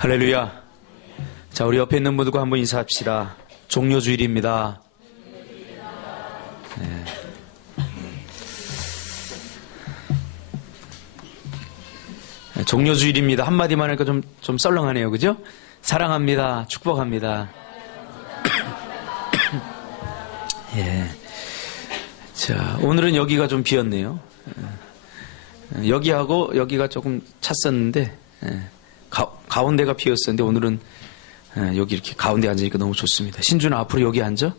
할렐루야. 자, 우리 옆에 있는 분들과 한번 인사합시다. 종료주일입니다. 네. 종료주일입니다. 한마디만 하니까 좀 썰렁하네요. 그죠? 사랑합니다. 축복합니다. 예. 자, 오늘은 여기가 좀 비었네요. 여기하고 여기가 조금 찼었는데, 가운데가 비었었는데, 오늘은 여기 이렇게 가운데 앉으니까 너무 좋습니다. 신준아, 앞으로 여기 앉아.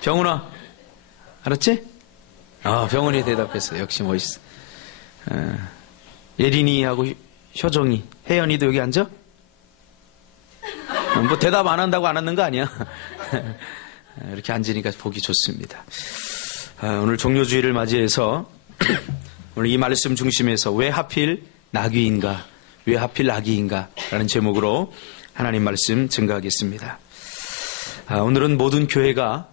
병훈아, 알았지? 병훈이 대답했어. 역시 멋있어. 예린이하고 효정이, 혜연이도 여기 앉아? 뭐 대답 안 한다고 안 앉는 거 아니야? 이렇게 앉으니까 보기 좋습니다. 오늘 종료주일을 맞이해서 오늘 이 말씀 중심에서 왜 하필 나귀인가? 왜 하필 나귀인가? 라는 제목으로 하나님 말씀 증거하겠습니다. 오늘은 모든 교회가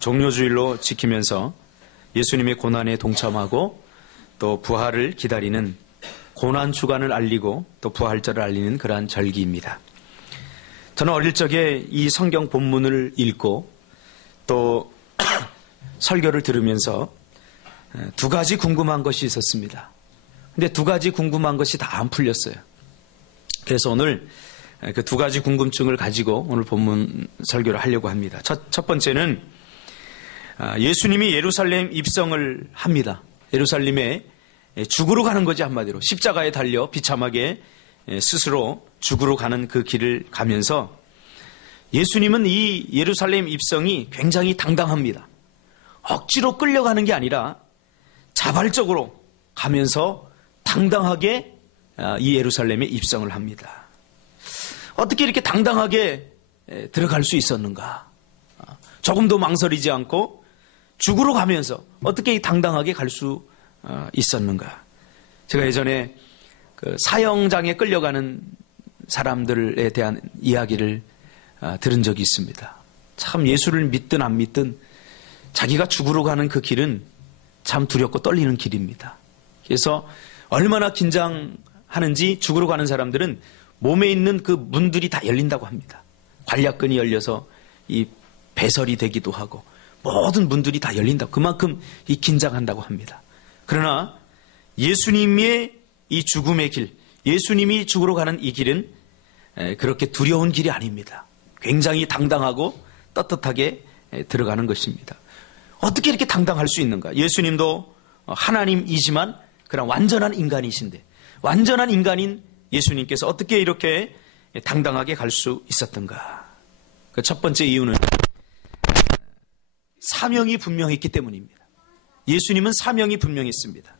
종료주일로 지키면서 예수님의 고난에 동참하고 또 부활을 기다리는 고난주간을 알리고 또 부활절을 알리는 그러한 절기입니다. 저는 어릴 적에 이 성경 본문을 읽고 또 설교를 들으면서 두 가지 궁금한 것이 있었습니다. 근데 두 가지 궁금한 것이 다 안 풀렸어요. 그래서 오늘 그 두 가지 궁금증을 가지고 오늘 본문 설교를 하려고 합니다. 첫 번째는 예수님이 예루살렘 입성을 합니다. 예루살렘에 죽으러 가는 거지, 한마디로. 십자가에 달려 비참하게 스스로 죽으러 가는 그 길을 가면서 예수님은 이 예루살렘 입성이 굉장히 당당합니다. 억지로 끌려가는 게 아니라 자발적으로 가면서 당당하게 이 예루살렘에 입성을 합니다. 어떻게 이렇게 당당하게 들어갈 수 있었는가? 조금도 망설이지 않고 죽으러 가면서 어떻게 당당하게 갈 수 있었는가? 제가 예전에 그 사형장에 끌려가는 사람들에 대한 이야기를 들은 적이 있습니다. 참 예수를 믿든 안 믿든 자기가 죽으러 가는 그 길은 참 두렵고 떨리는 길입니다. 그래서 얼마나 긴장하는지 죽으러 가는 사람들은 몸에 있는 그 문들이 다 열린다고 합니다. 관략근이 열려서 이 배설이 되기도 하고 모든 문들이 다 열린다고, 그만큼 이 긴장한다고 합니다. 그러나 예수님의 이 죽음의 길, 예수님이 죽으러 가는 이 길은 그렇게 두려운 길이 아닙니다. 굉장히 당당하고 떳떳하게 들어가는 것입니다. 어떻게 이렇게 당당할 수 있는가? 예수님도 하나님이지만 그런 완전한 인간이신데, 완전한 인간인 예수님께서 어떻게 이렇게 당당하게 갈 수 있었던가? 그 첫 번째 이유는 사명이 분명했기 때문입니다. 예수님은 사명이 분명했습니다.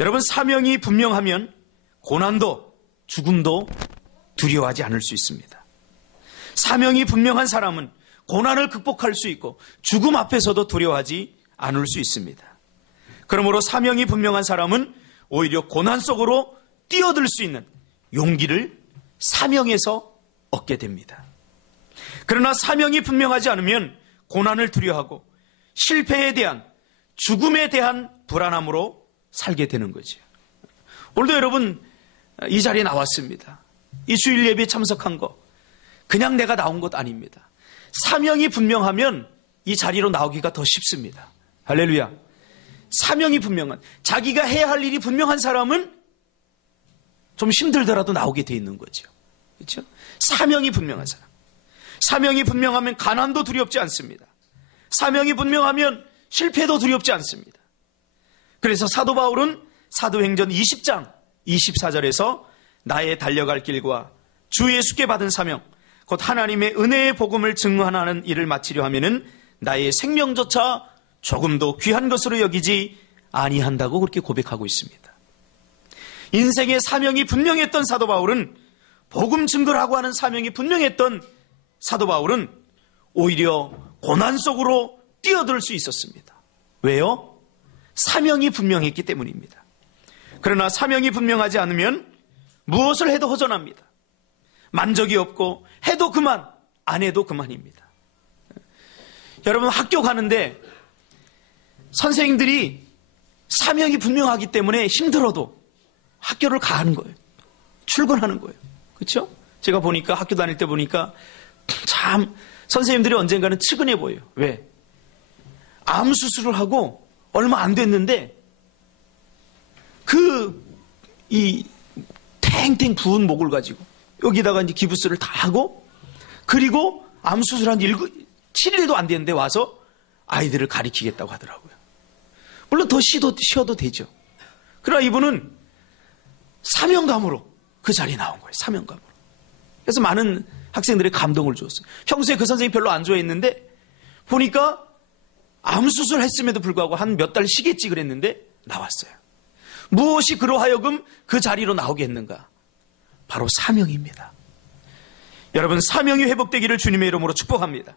여러분, 사명이 분명하면 고난도 죽음도 두려워하지 않을 수 있습니다. 사명이 분명한 사람은 고난을 극복할 수 있고 죽음 앞에서도 두려워하지 않을 수 있습니다. 그러므로 사명이 분명한 사람은 오히려 고난 속으로 뛰어들 수 있는 용기를 사명에서 얻게 됩니다. 그러나 사명이 분명하지 않으면 고난을 두려워하고 실패에 대한, 죽음에 대한 불안함으로 살게 되는 거죠. 오늘도 여러분 이 자리에 나왔습니다. 이 주일 예배에 참석한 거 그냥 내가 나온 것 아닙니다. 사명이 분명하면 이 자리로 나오기가 더 쉽습니다. 할렐루야. 사명이 분명한, 자기가 해야 할 일이 분명한 사람은 좀 힘들더라도 나오게 돼 있는 거죠. 그렇죠? 사명이 분명한 사람. 사명이 분명하면 가난도 두렵지 않습니다. 사명이 분명하면 실패도 두렵지 않습니다. 그래서 사도 바울은 사도행전 20장 24절에서 나의 달려갈 길과 주 예수께 받은 사명, 곧 하나님의 은혜의 복음을 증언하는 일을 마치려 하면은 나의 생명조차 조금도 귀한 것으로 여기지 아니한다고 그렇게 고백하고 있습니다. 인생의 사명이 분명했던 사도 바울은, 복음 증거를 하고 하는 사명이 분명했던 사도 바울은 오히려 고난 속으로 뛰어들 수 있었습니다. 왜요? 사명이 분명했기 때문입니다. 그러나 사명이 분명하지 않으면 무엇을 해도 허전합니다. 만족이 없고 해도 그만, 안 해도 그만입니다. 여러분, 학교 가는데 선생님들이 사명이 분명하기 때문에 힘들어도 학교를 가는 거예요. 출근하는 거예요. 그렇죠? 제가 보니까 학교 다닐 때 보니까 참 선생님들이 언젠가는 측은해 보여요. 왜? 암 수술을 하고 얼마 안 됐는데 이 탱탱 부은 목을 가지고 여기다가 이제 기부스를 다 하고 그리고 암 수술한 7일도 안 됐는데 와서 아이들을 가리키겠다고 하더라고요. 물론 더 쉬어도 되죠. 그러나 이분은 사명감으로 그 자리에 나온 거예요. 사명감으로. 그래서 많은 학생들의 감동을 주었어요. 평소에 그 선생님이 별로 안 좋아했는데 보니까 암 수술했음에도 불구하고 한 몇 달 쉬겠지 그랬는데 나왔어요. 무엇이 그로 하여금 그 자리로 나오게 했는가? 바로 사명입니다. 여러분, 사명이 회복되기를 주님의 이름으로 축복합니다.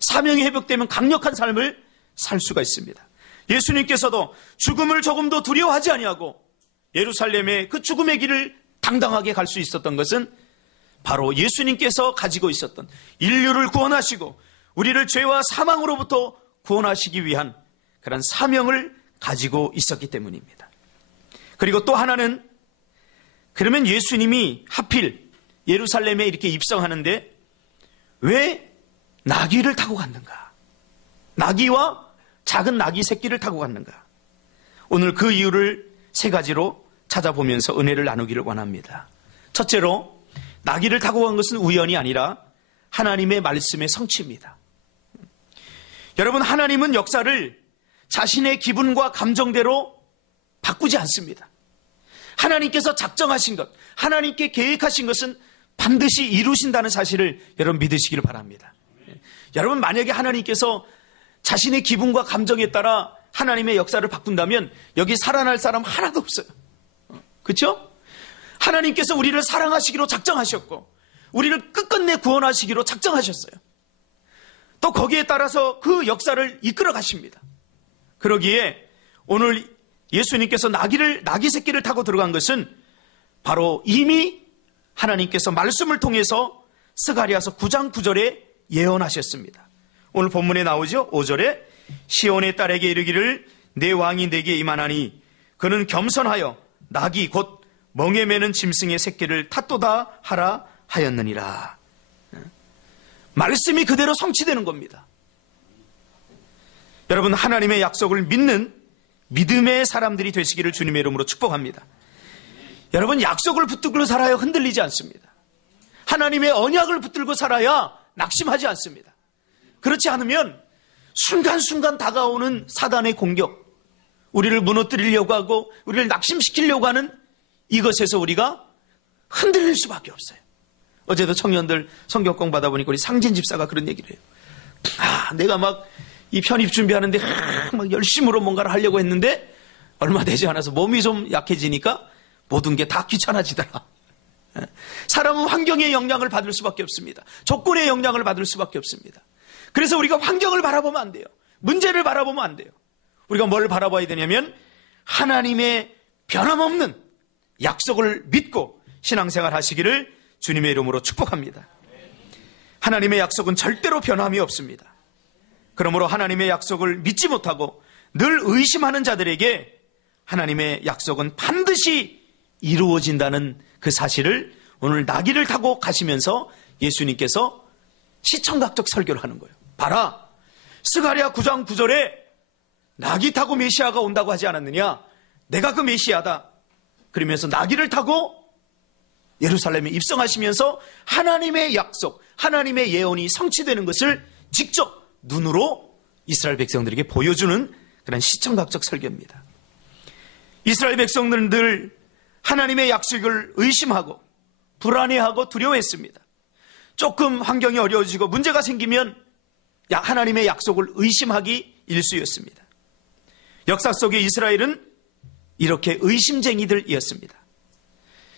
사명이 회복되면 강력한 삶을 살 수가 있습니다. 예수님께서도 죽음을 조금도 두려워하지 아니하고 예루살렘의 그 죽음의 길을 당당하게 갈 수 있었던 것은 바로 예수님께서 가지고 있었던 인류를 구원하시고 우리를 죄와 사망으로부터 구원하시기 위한 그런 사명을 가지고 있었기 때문입니다. 그리고 또 하나는, 그러면 예수님이 하필 예루살렘에 이렇게 입성하는데 왜 나귀를 타고 갔는가? 나귀와 작은 나귀 새끼를 타고 갔는가? 오늘 그 이유를 3가지로 찾아보면서 은혜를 나누기를 원합니다. 첫째로, 나귀를 타고 간 것은 우연이 아니라 하나님의 말씀의 성취입니다. 여러분, 하나님은 역사를 자신의 기분과 감정대로 바꾸지 않습니다. 하나님께서 작정하신 것, 하나님께 계획하신 것은 반드시 이루신다는 사실을 여러분 믿으시기를 바랍니다. 여러분, 만약에 하나님께서 자신의 기분과 감정에 따라 하나님의 역사를 바꾼다면 여기 살아날 사람 하나도 없어요. 그렇죠? 하나님께서 우리를 사랑하시기로 작정하셨고 우리를 끝끝내 구원하시기로 작정하셨어요. 또 거기에 따라서 그 역사를 이끌어 가십니다. 그러기에 오늘 예수님께서 나귀 새끼를 타고 들어간 것은 바로 이미 하나님께서 말씀을 통해서 스가랴서 9장 9절에 예언하셨습니다. 오늘 본문에 나오죠. 5절에 시온의 딸에게 이르기를 내 왕이 내게 임하나니 그는 겸손하여 나귀 곧 멍에 매는 짐승의 새끼를 탓도다 하라 하였느니라. 말씀이 그대로 성취되는 겁니다. 여러분, 하나님의 약속을 믿는 믿음의 사람들이 되시기를 주님의 이름으로 축복합니다. 여러분, 약속을 붙들고 살아야 흔들리지 않습니다. 하나님의 언약을 붙들고 살아야 낙심하지 않습니다. 그렇지 않으면 순간순간 다가오는 사단의 공격, 우리를 무너뜨리려고 하고 우리를 낙심시키려고 하는 이것에서 우리가 흔들릴 수밖에 없어요. 어제도 청년들 성경공 받아보니까 우리 상진 집사가 그런 얘기를 해요. 내가 막 이 편입 준비하는데 막 열심으로 뭔가를 하려고 했는데 얼마 되지 않아서 몸이 좀 약해지니까 모든 게 다 귀찮아지더라. 사람은 환경의 영향을 받을 수밖에 없습니다. 조건의 영향을 받을 수밖에 없습니다. 그래서 우리가 환경을 바라보면 안 돼요. 문제를 바라보면 안 돼요. 우리가 뭘 바라봐야 되냐면 하나님의 변함없는 약속을 믿고 신앙생활 하시기를 주님의 이름으로 축복합니다. 하나님의 약속은 절대로 변함이 없습니다. 그러므로 하나님의 약속을 믿지 못하고 늘 의심하는 자들에게 하나님의 약속은 반드시 이루어진다는 그 사실을 오늘 나귀를 타고 가시면서 예수님께서 시청각적 설교를 하는 거예요. 봐라, 스가랴 9장 9절에 나귀 타고 메시아가 온다고 하지 않았느냐? 내가 그 메시아다. 그러면서 나귀를 타고 예루살렘에 입성하시면서 하나님의 약속, 하나님의 예언이 성취되는 것을 직접 눈으로 이스라엘 백성들에게 보여주는 그런 시청각적 설교입니다. 이스라엘 백성들은 늘 하나님의 약속을 의심하고 불안해하고 두려워했습니다. 조금 환경이 어려워지고 문제가 생기면 하나님의 약속을 의심하기 일쑤였습니다. 역사 속에 이스라엘은 이렇게 의심쟁이들이었습니다.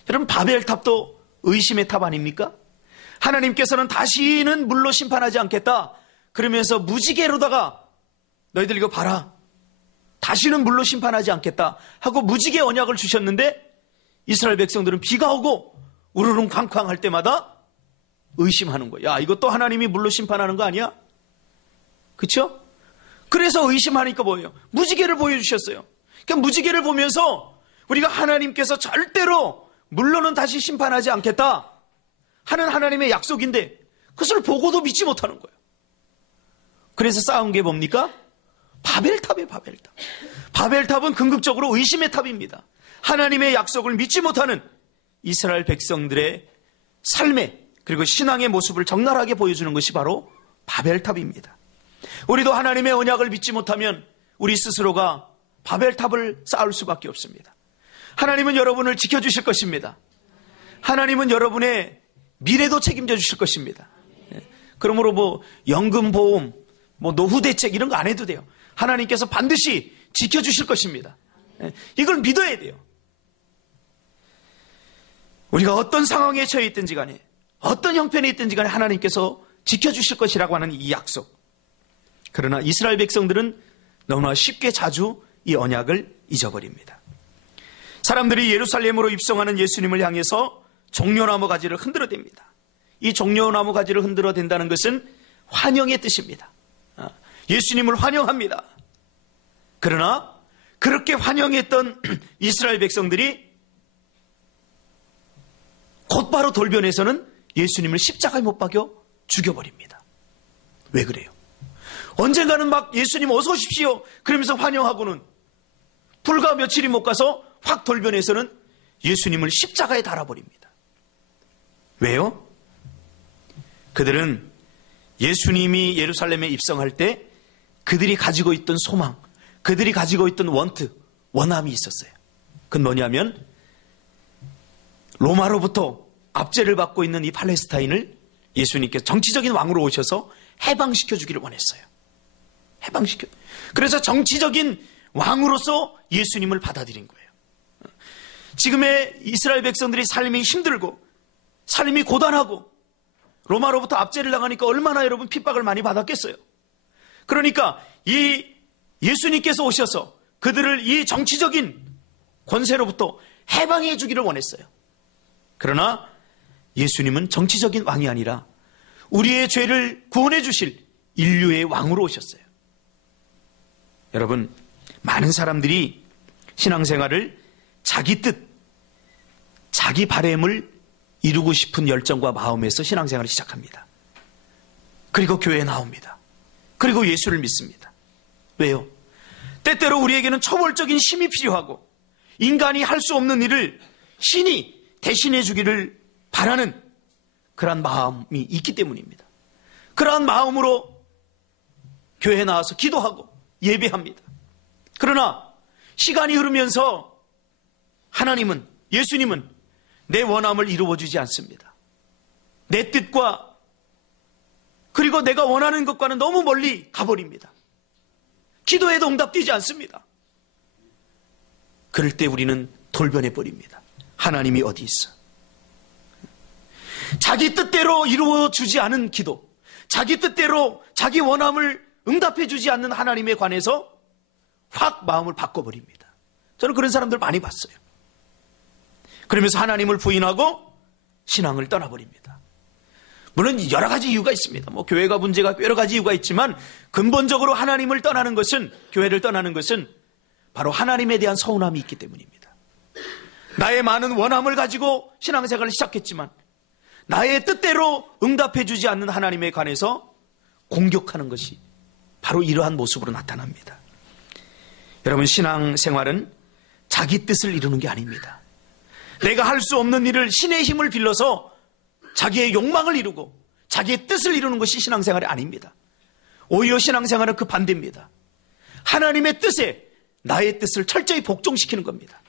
여러분, 바벨탑도 의심의 탑 아닙니까? 하나님께서는 다시는 물로 심판하지 않겠다 그러면서 무지개로다가 너희들 이거 봐라, 다시는 물로 심판하지 않겠다 하고 무지개 언약을 주셨는데 이스라엘 백성들은 비가 오고 우르릉 쾅쾅 할 때마다 의심하는 거예요. 야, 이거 또 하나님이 물로 심판하는 거 아니야? 그렇죠? 그래서 의심하니까 뭐예요? 무지개를 보여주셨어요. 그러니까 무지개를 보면서 우리가 하나님께서 절대로 물론은 다시 심판하지 않겠다 하는 하나님의 약속인데 그것을 보고도 믿지 못하는 거예요. 그래서 쌓은 게 뭡니까? 바벨탑이에요. 바벨탑. 바벨탑은 궁극적으로 의심의 탑입니다. 하나님의 약속을 믿지 못하는 이스라엘 백성들의 삶의 그리고 신앙의 모습을 적나라하게 보여주는 것이 바로 바벨탑입니다. 우리도 하나님의 언약을 믿지 못하면 우리 스스로가 바벨탑을 쌓을 수밖에 없습니다. 하나님은 여러분을 지켜주실 것입니다. 하나님은 여러분의 미래도 책임져 주실 것입니다. 그러므로 연금보험, 노후대책 이런 거 안 해도 돼요. 하나님께서 반드시 지켜주실 것입니다. 이걸 믿어야 돼요. 우리가 어떤 상황에 처해 있든지 간에 어떤 형편에 있든지 간에 하나님께서 지켜주실 것이라고 하는 이 약속. 그러나 이스라엘 백성들은 너무나 쉽게 자주 이 언약을 잊어버립니다. 사람들이 예루살렘으로 입성하는 예수님을 향해서 종려나무 가지를 흔들어댑니다. 이 종려나무 가지를 흔들어댄다는 것은 환영의 뜻입니다. 예수님을 환영합니다. 그러나 그렇게 환영했던 이스라엘 백성들이 곧바로 돌변해서는 예수님을 십자가에 못 박여 죽여버립니다. 왜 그래요? 언젠가는 막 예수님 어서 오십시오 그러면서 환영하고는 불과 며칠이 못 가서 확 돌변해서는 예수님을 십자가에 달아버립니다. 왜요? 그들은 예수님이 예루살렘에 입성할 때 그들이 가지고 있던 소망, 그들이 가지고 있던 원함이 있었어요. 그건 뭐냐면 로마로부터 압제를 받고 있는 이 팔레스타인을 예수님께서 정치적인 왕으로 오셔서 해방시켜 주기를 원했어요. 그래서 정치적인 왕으로서 예수님을 받아들인 거예요. 지금의 이스라엘 백성들이 삶이 힘들고 삶이 고단하고 로마로부터 압제를 당하니까 얼마나 여러분 핍박을 많이 받았겠어요. 그러니까 이 예수님께서 오셔서 그들을 이 정치적인 권세로부터 해방해 주기를 원했어요. 그러나 예수님은 정치적인 왕이 아니라 우리의 죄를 구원해 주실 인류의 왕으로 오셨어요. 여러분, 많은 사람들이 신앙생활을 자기 뜻, 자기 바램을 이루고 싶은 열정과 마음에서 신앙생활을 시작합니다. 그리고 교회에 나옵니다. 그리고 예수를 믿습니다. 왜요? 때때로 우리에게는 초월적인 힘이 필요하고 인간이 할 수 없는 일을 신이 대신해 주기를 바라는 그러한 마음이 있기 때문입니다. 그러한 마음으로 교회에 나와서 기도하고 예배합니다. 그러나 시간이 흐르면서 하나님은, 예수님은 내 원함을 이루어주지 않습니다. 내 뜻과 그리고 내가 원하는 것과는 너무 멀리 가버립니다. 기도에도 응답되지 않습니다. 그럴 때 우리는 돌변해버립니다. 하나님이 어디 있어? 자기 뜻대로 이루어주지 않은 기도, 자기 뜻대로 자기 원함을 응답해주지 않는 하나님에 관해서 확 마음을 바꿔버립니다. 저는 그런 사람들 많이 봤어요. 그러면서 하나님을 부인하고 신앙을 떠나버립니다. 물론 여러 가지 이유가 있습니다. 교회가 문제가 여러 가지 이유가 있지만 근본적으로 하나님을 떠나는 것은, 교회를 떠나는 것은 바로 하나님에 대한 서운함이 있기 때문입니다. 나의 많은 원함을 가지고 신앙생활을 시작했지만 나의 뜻대로 응답해주지 않는 하나님에 관해서 공격하는 것이 바로 이러한 모습으로 나타납니다. 여러분, 신앙생활은 자기 뜻을 이루는 게 아닙니다. 내가 할 수 없는 일을 신의 힘을 빌려서 자기의 욕망을 이루고 자기의 뜻을 이루는 것이 신앙생활이 아닙니다. 오히려 신앙생활은 그 반대입니다. 하나님의 뜻에 나의 뜻을 철저히 복종시키는 겁니다.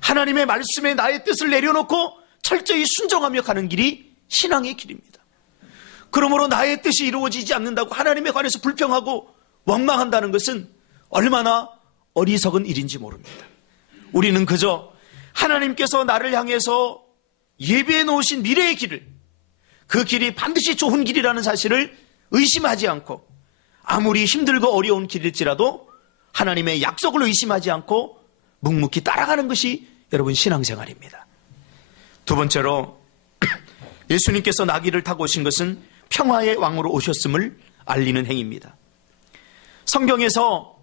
하나님의 말씀에 나의 뜻을 내려놓고 철저히 순종하며 가는 길이 신앙의 길입니다. 그러므로 나의 뜻이 이루어지지 않는다고 하나님에 관해서 불평하고 원망한다는 것은 얼마나 어리석은 일인지 모릅니다. 우리는 그저 하나님께서 나를 향해서 예비해 놓으신 미래의 길을, 그 길이 반드시 좋은 길이라는 사실을 의심하지 않고 아무리 힘들고 어려운 길일지라도 하나님의 약속을 의심하지 않고 묵묵히 따라가는 것이 여러분 신앙생활입니다. 두 번째로 예수님께서 나귀를 타고 오신 것은 평화의 왕으로 오셨음을 알리는 행위입니다. 성경에서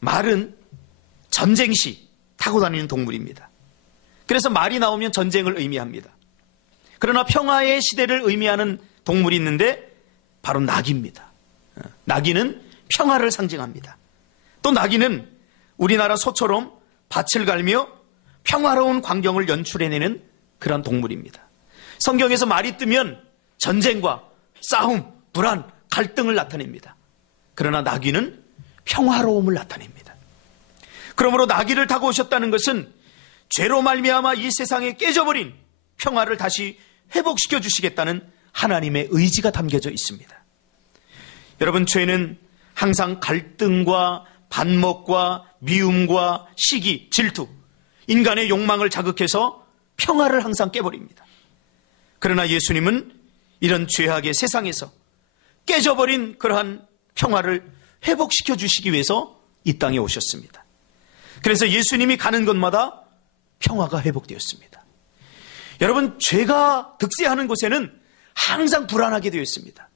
말은 전쟁 시 타고 다니는 동물입니다. 그래서 말이 나오면 전쟁을 의미합니다. 그러나 평화의 시대를 의미하는 동물이 있는데 바로 나귀입니다. 나귀는 평화를 상징합니다. 또 나귀는 우리나라 소처럼 밭을 갈며 평화로운 광경을 연출해내는 그런 동물입니다. 성경에서 말이 뜨면 전쟁과 싸움, 불안, 갈등을 나타냅니다. 그러나 나귀는 평화로움을 나타냅니다. 그러므로 나귀를 타고 오셨다는 것은 죄로 말미암아 이 세상에 깨져버린 평화를 다시 회복시켜 주시겠다는 하나님의 의지가 담겨져 있습니다. 여러분, 죄는 항상 갈등과 반목과 미움과 시기, 질투, 인간의 욕망을 자극해서 평화를 항상 깨버립니다. 그러나 예수님은 이런 죄악의 세상에서 깨져버린 그러한 평화를 회복시켜 주시기 위해서 이 땅에 오셨습니다. 그래서 예수님이 가는 곳마다 평화가 회복되었습니다. 여러분, 죄가 득세하는 곳에는 항상 불안하게 되어 있습니다.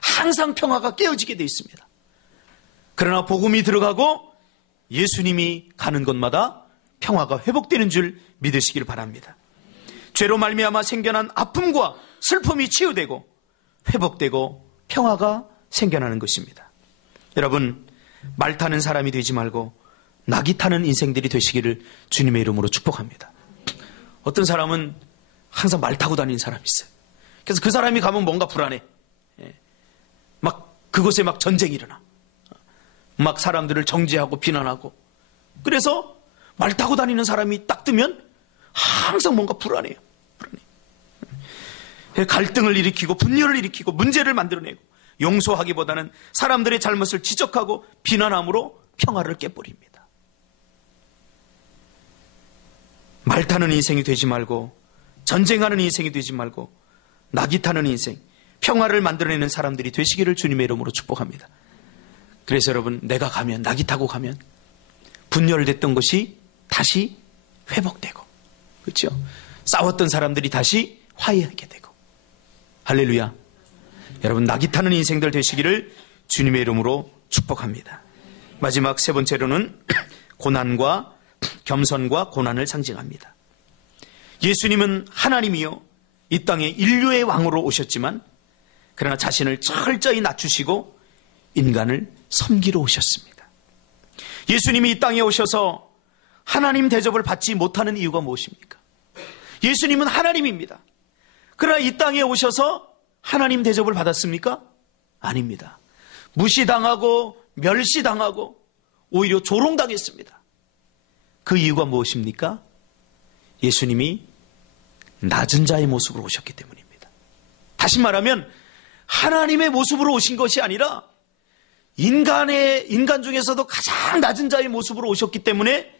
항상 평화가 깨어지게 되어 있습니다. 그러나 복음이 들어가고 예수님이 가는 곳마다 평화가 회복되는 줄 믿으시길 바랍니다. 죄로 말미암아 생겨난 아픔과 슬픔이 치유되고 회복되고 평화가 생겨나는 것입니다. 여러분, 말 타는 사람이 되지 말고 나귀 타는 인생들이 되시기를 주님의 이름으로 축복합니다. 어떤 사람은 항상 말 타고 다니는 사람이 있어요. 그래서 그 사람이 가면 뭔가 불안해. 막 그곳에 막 전쟁이 일어나. 막 사람들을 정죄하고 비난하고. 그래서 말 타고 다니는 사람이 딱 뜨면 항상 뭔가 불안해요. 갈등을 일으키고 분열을 일으키고 문제를 만들어내고 용서하기보다는 사람들의 잘못을 지적하고 비난함으로 평화를 깨버립니다. 말 타는 인생이 되지 말고 전쟁하는 인생이 되지 말고 나귀 타는 인생, 평화를 만들어내는 사람들이 되시기를 주님의 이름으로 축복합니다. 그래서 여러분, 내가 가면, 나귀 타고 가면 분열됐던 것이 다시 회복되고, 그렇죠? 싸웠던 사람들이 다시 화해하게 되고. 할렐루야. 여러분, 나귀 타는 인생들 되시기를 주님의 이름으로 축복합니다. 마지막 세 번째로는 고난과 겸손과 고난을 상징합니다. 예수님은 하나님이요 이 땅에 인류의 왕으로 오셨지만 그러나 자신을 철저히 낮추시고 인간을 섬기러 오셨습니다. 예수님이 이 땅에 오셔서 하나님 대접을 받지 못하는 이유가 무엇입니까? 예수님은 하나님입니다. 그러나 이 땅에 오셔서 하나님 대접을 받았습니까? 아닙니다. 무시당하고 멸시당하고 오히려 조롱당했습니다. 그 이유가 무엇입니까? 예수님이 낮은 자의 모습으로 오셨기 때문입니다. 다시 말하면 하나님의 모습으로 오신 것이 아니라 인간 중에서도 가장 낮은 자의 모습으로 오셨기 때문에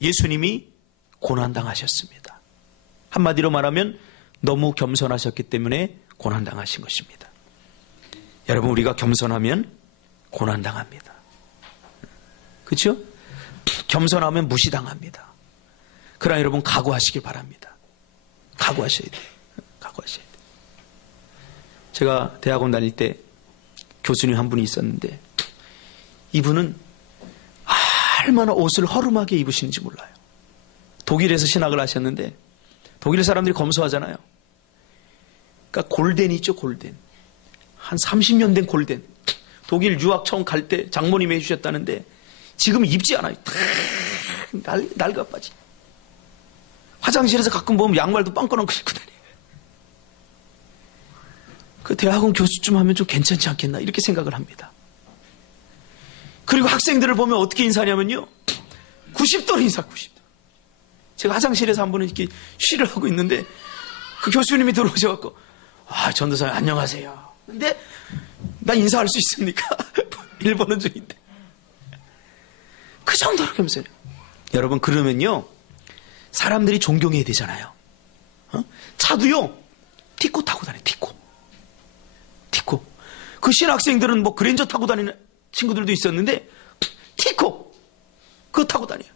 예수님이 고난당하셨습니다. 한마디로 말하면 너무 겸손하셨기 때문에 고난당하신 것입니다. 여러분, 우리가 겸손하면 고난당합니다. 그렇죠? 겸손하면 무시당합니다. 그러나 여러분, 각오하시길 바랍니다. 각오하셔야 돼요. 각오하셔야 돼요. 제가 대학원 다닐 때 교수님 한 분이 있었는데 이분은 얼마나 옷을 허름하게 입으시는지 몰라요. 독일에서 신학을 하셨는데 독일 사람들이 검소하잖아요. 그러니까 골덴이 있죠, 골덴. 한 30년 된 골덴. 독일 유학 처음 갈 때 장모님이 해주셨다는데 지금 입지 않아요. 낡아 빠지. 화장실에서 가끔 보면 양말도 빵꺼난 거 신고 다녀요. 그 대학원 교수쯤 하면 좀 괜찮지 않겠나 이렇게 생각을 합니다. 그리고 학생들을 보면 어떻게 인사하냐면요, 90도로 인사, 90도. 제가 화장실에서 한 번은 이렇게 쉬를 하고 있는데 그 교수님이 들어오셔갖고 전도사님 안녕하세요. 근데 나 인사할 수 있습니까? 일본어 중인데. 그 정도로 겸손해요. 여러분, 그러면요 사람들이 존경해야 되잖아요. 차도요 티코 타고 다녀요. 티코. 그 신학생들은 뭐 그랜저 타고 다니는 친구들도 있었는데 티코 그거 타고 다녀요.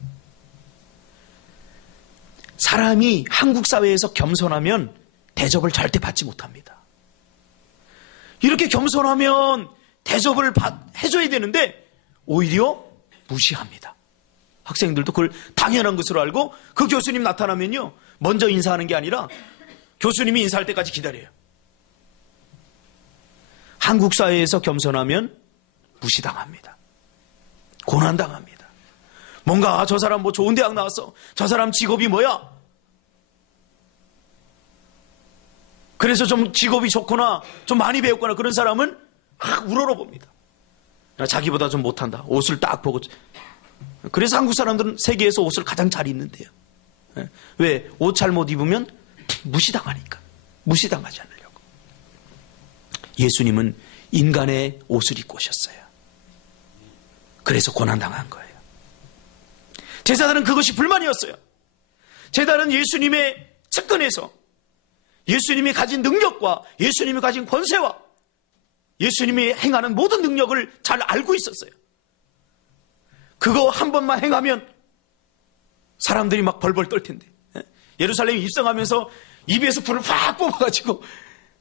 사람이 한국 사회에서 겸손하면 대접을 절대 받지 못합니다. 이렇게 겸손하면 대접을 해줘야 되는데 오히려 무시합니다. 학생들도 그걸 당연한 것으로 알고 그 교수님 나타나면요, 먼저 인사하는 게 아니라 교수님이 인사할 때까지 기다려요. 한국 사회에서 겸손하면 무시당합니다. 고난당합니다. 뭔가 저 사람 뭐 좋은 대학 나왔어, 저 사람 직업이 뭐야, 그래서 좀 직업이 좋거나 좀 많이 배웠거나 그런 사람은 막 우러러봅니다. 자기보다 좀 못한다. 옷을 딱 보고. 그래서 한국 사람들은 세계에서 옷을 가장 잘 입는데요. 왜? 옷 잘못 입으면 무시당하니까. 무시당하지 않으려고. 예수님은 인간의 옷을 입고 오셨어요. 그래서 고난당한 거예요. 제자들은 그것이 불만이었어요. 제자들은 예수님의 측근에서 예수님이 가진 능력과 예수님이 가진 권세와 예수님이 행하는 모든 능력을 잘 알고 있었어요. 그거 한 번만 행하면 사람들이 막 벌벌 떨 텐데. 예루살렘에 입성하면서 입에서 불을 확 뽑아가지고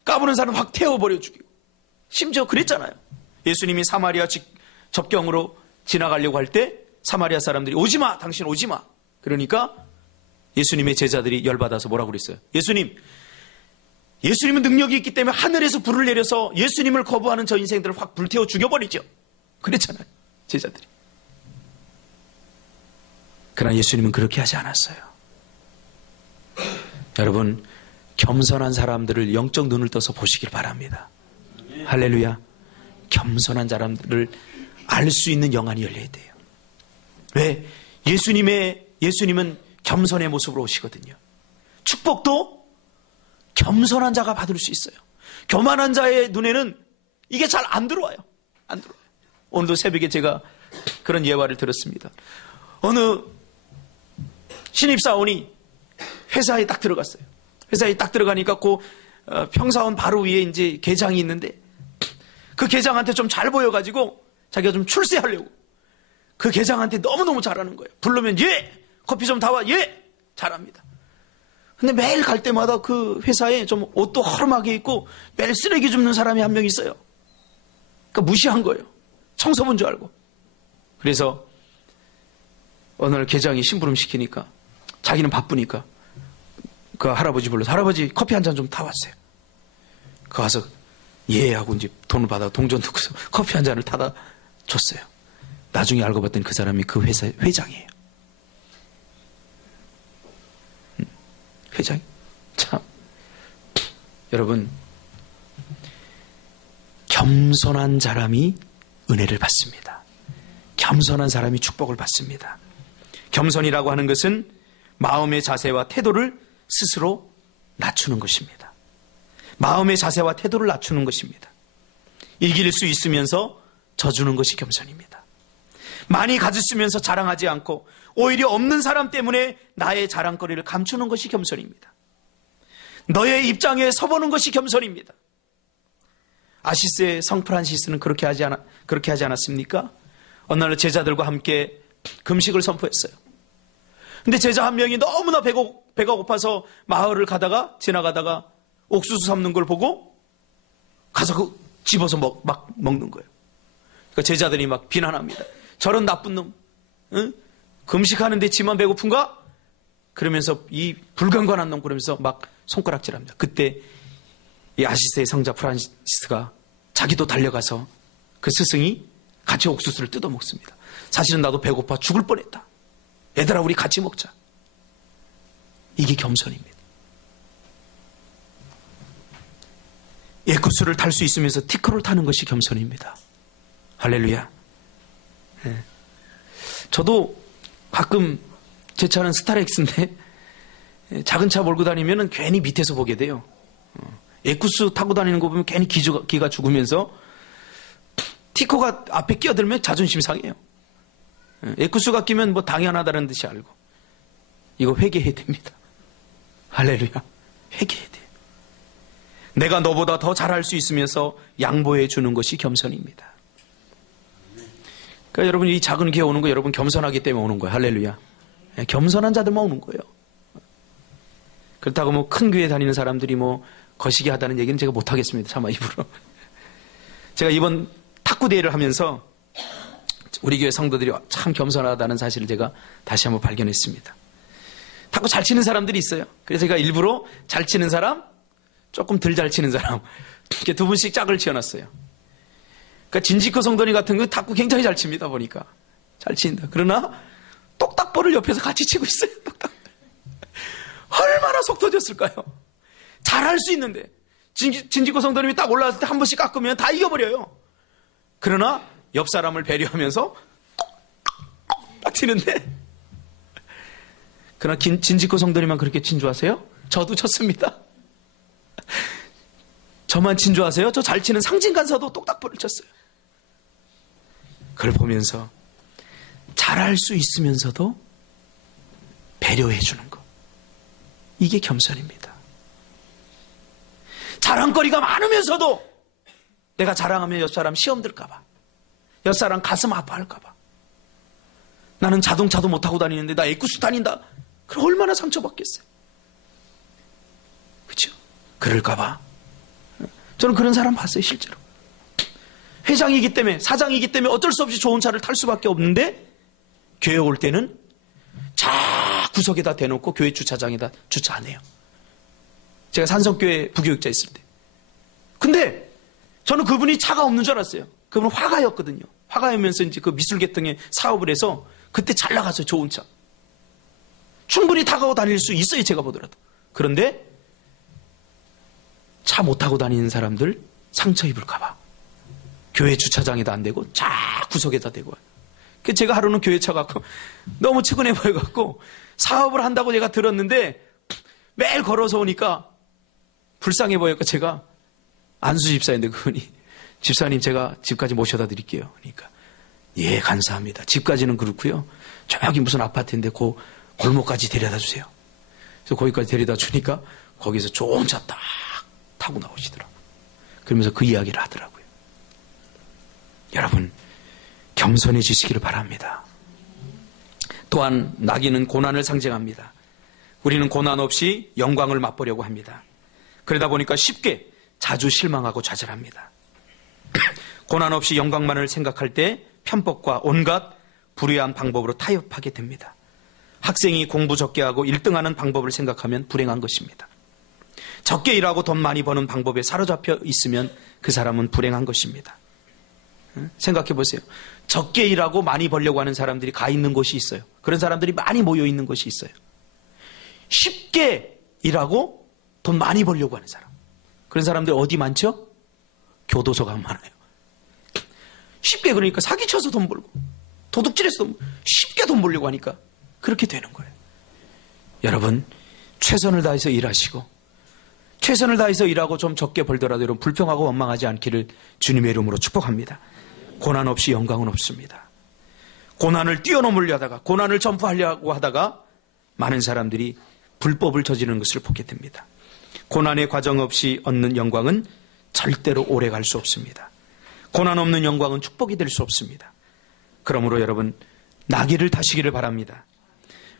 까부는 사람 확 태워버려 죽이고. 심지어 그랬잖아요. 예수님이 사마리아 접경으로 지나가려고 할 때 사마리아 사람들이 오지마, 당신 오지마. 그러니까 예수님의 제자들이 열받아서 뭐라고 그랬어요? 예수님은 능력이 있기 때문에 하늘에서 불을 내려서 예수님을 거부하는 저 인생들을 확 불태워 죽여버리죠. 그랬잖아요, 제자들이. 그러나 예수님은 그렇게 하지 않았어요. 여러분, 겸손한 사람들을 영적 눈을 떠서 보시길 바랍니다. 할렐루야. 겸손한 사람들을 알 수 있는 영안이 열려야 돼요. 왜? 예수님은 겸손의 모습으로 오시거든요. 축복도 겸손한 자가 받을 수 있어요. 교만한 자의 눈에는 이게 잘 안 들어와요. 안 들어와요. 오늘도 새벽에 제가 그런 예화를 들었습니다. 어느 신입사원이 회사에 딱 들어갔어요. 회사에 딱 들어가니까 그 평사원 바로 위에 이제 계장이 있는데 그 계장한테 좀 잘 보여가지고 자기가 좀 출세하려고 그 계장한테 너무너무 잘하는 거예요. 부르면 예! 커피 좀 다와 예! 잘합니다. 근데 매일 갈 때마다 그 회사에 좀 옷도 허름하게 입고 매일 쓰레기 줍는 사람이 한 명 있어요. 그러니까 무시한 거예요. 청소부인 줄 알고. 그래서 어느 날 계장이 심부름 시키니까 자기는 바쁘니까 그 할아버지 불러서 할아버지 커피 한 잔 좀 타왔어요. 그 가서 예 하고 이제 돈을 받아 동전 넣고서 커피 한 잔을 타다 줬어요. 나중에 알고 봤더니 그 사람이 그 회사의 회장이에요. 회장. 참. 여러분, 겸손한 사람이 은혜를 받습니다. 겸손한 사람이 축복을 받습니다. 겸손이라고 하는 것은 마음의 자세와 태도를 스스로 낮추는 것입니다. 마음의 자세와 태도를 낮추는 것입니다. 이길 수 있으면서 져주는 것이 겸손입니다. 많이 가졌으면서 자랑하지 않고 오히려 없는 사람 때문에 나의 자랑거리를 감추는 것이 겸손입니다. 너의 입장에 서보는 것이 겸손입니다. 아시스의 성 프란시스는 그렇게 하지 않았습니까? 어느 날 제자들과 함께 금식을 선포했어요. 근데 제자 한 명이 너무나 배가 고파서 마을을 지나가다가 옥수수 삶는 걸 보고 가서 집어서 막 먹는 거예요. 그러니까 제자들이 막 비난합니다. 저런 나쁜 놈, 응? 금식하는데 지만 배고픈가? 그러면서 이 불경건한 놈 그러면서 막 손가락질합니다. 그때 이 아시스의 성자 프란시스가 자기도 달려가서 그 스승이 같이 옥수수를 뜯어 먹습니다. 사실은 나도 배고파 죽을 뻔했다. 얘들아 우리 같이 먹자. 이게 겸손입니다. 에쿠스를 탈 수 있으면서 티커를 타는 것이 겸손입니다. 할렐루야. 네. 저도 가끔 제 차는 스타렉스인데 작은 차 몰고 다니면 괜히 밑에서 보게 돼요. 에쿠스 타고 다니는 거 보면 괜히 기가 죽으면서 티커가 앞에 끼어들면 자존심 상해요. 에쿠스가 끼면 뭐 당연하다는 듯이 알고. 이거 회개해야 됩니다. 할렐루야. 회개해야 돼요. 내가 너보다 더 잘할 수 있으면서 양보해 주는 것이 겸손입니다. 그러니까 여러분 이 작은 교회 오는 거 여러분 겸손하기 때문에 오는 거예요. 할렐루야. 겸손한 자들만 오는 거예요. 그렇다고 뭐 큰 교회 다니는 사람들이 뭐 거시기 하다는 얘기는 제가 못하겠습니다. 차마 입으로. 제가 이번 탁구 대회를 하면서 우리 교회 성도들이 참 겸손하다는 사실을 제가 다시 한번 발견했습니다. 탁구 잘 치는 사람들이 있어요. 그래서 제가 일부러 잘 치는 사람, 조금 덜 잘 치는 사람 이렇게 두 분씩 짝을 지어놨어요. 그러니까 진지코 성도님 같은 건 탁구 굉장히 잘 칩니다. 보니까 잘 친다. 그러나 똑딱볼을 옆에서 같이 치고 있어요. 똑딱. 얼마나 속 터졌을까요? 잘할 수 있는데 진지코 성도님이 딱 올라왔을 때 한 번씩 깎으면 다 이겨버려요. 그러나 옆 사람을 배려하면서 딱 치는데, 그러나 진지코 성도님만 그렇게 진주하세요? 저도 쳤습니다. 저만 진주하세요? 저 잘 치는 상진간사도 똑딱볼을 쳤어요. 그걸 보면서 잘할 수 있으면서도 배려해 주는 것, 이게 겸손입니다. 자랑거리가 많으면서도 내가 자랑하면 옆사람 시험 들까봐, 옆사람 가슴 아파할까봐, 나는 자동차도 못 타고 다니는데 나 에쿠스 다닌다, 그럼 얼마나 상처받겠어요. 그렇죠? 그럴까봐 저는 그런 사람 봤어요. 실제로 회장이기 때문에, 사장이기 때문에 어쩔 수 없이 좋은 차를 탈 수밖에 없는데, 교회 올 때는 자 구석에다 대놓고 교회 주차장에다 주차 안 해요. 제가 산성교회 부교육자 있을 때. 근데 저는 그분이 차가 없는 줄 알았어요. 그분은 화가였거든요. 화가이면서 이제 그 미술계통의 사업을 해서 그때 잘 나갔어요. 좋은 차. 충분히 타고 다닐 수 있어요. 제가 보더라도. 그런데 차 못 타고 다니는 사람들 상처 입을까봐 교회 주차장에다 안 대고 자 구석에다 대고 와요. 그래서 제가 하루는 교회 차 갖고 너무 측은해 보여갖고 사업을 한다고 제가 들었는데 매일 걸어서 오니까 불쌍해 보였고, 제가 안수 집사인데 그분이 집사님 제가 집까지 모셔다 드릴게요. 그러니까 예 감사합니다. 집까지는 그렇고요. 저기 무슨 아파트인데 그 골목까지 데려다 주세요. 그래서 거기까지 데려다 주니까 거기서 좋은 차 딱 타고 나오시더라고요. 그러면서 그 이야기를 하더라고요. 여러분 겸손해지시기를 바랍니다. 또한 나귀는 고난을 상징합니다. 우리는 고난 없이 영광을 맛보려고 합니다. 그러다 보니까 쉽게 자주 실망하고 좌절합니다. 고난 없이 영광만을 생각할 때 편법과 온갖 불의한 방법으로 타협하게 됩니다. 학생이 공부 적게 하고 1등하는 방법을 생각하면 불행한 것입니다. 적게 일하고 돈 많이 버는 방법에 사로잡혀 있으면 그 사람은 불행한 것입니다. 생각해 보세요. 적게 일하고 많이 벌려고 하는 사람들이 가 있는 곳이 있어요. 그런 사람들이 많이 모여 있는 곳이 있어요. 쉽게 일하고 돈 많이 벌려고 하는 사람, 그런 사람들 어디 많죠? 교도소가 많아요. 쉽게, 그러니까 사기쳐서 돈 벌고 도둑질해서 쉽게 돈 벌려고 하니까 그렇게 되는 거예요. 여러분 최선을 다해서 일하시고, 최선을 다해서 일하고 좀 적게 벌더라도 여러분 불평하고 원망하지 않기를 주님의 이름으로 축복합니다. 고난 없이 영광은 없습니다. 고난을 뛰어넘으려 하다가, 고난을 점프하려고 하다가 많은 사람들이 불법을 저지르는 것을 보게 됩니다. 고난의 과정 없이 얻는 영광은 절대로 오래 갈 수 없습니다. 고난 없는 영광은 축복이 될 수 없습니다. 그러므로 여러분 나귀를 타시기를 바랍니다.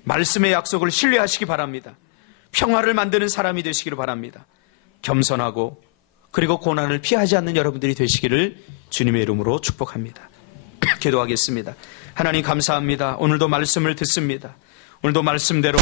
말씀의 약속을 신뢰하시기 바랍니다. 평화를 만드는 사람이 되시기를 바랍니다. 겸손하고 그리고 고난을 피하지 않는 여러분들이 되시기를 주님의 이름으로 축복합니다. 기도하겠습니다. 하나님 감사합니다. 오늘도 말씀을 듣습니다. 오늘도 말씀대로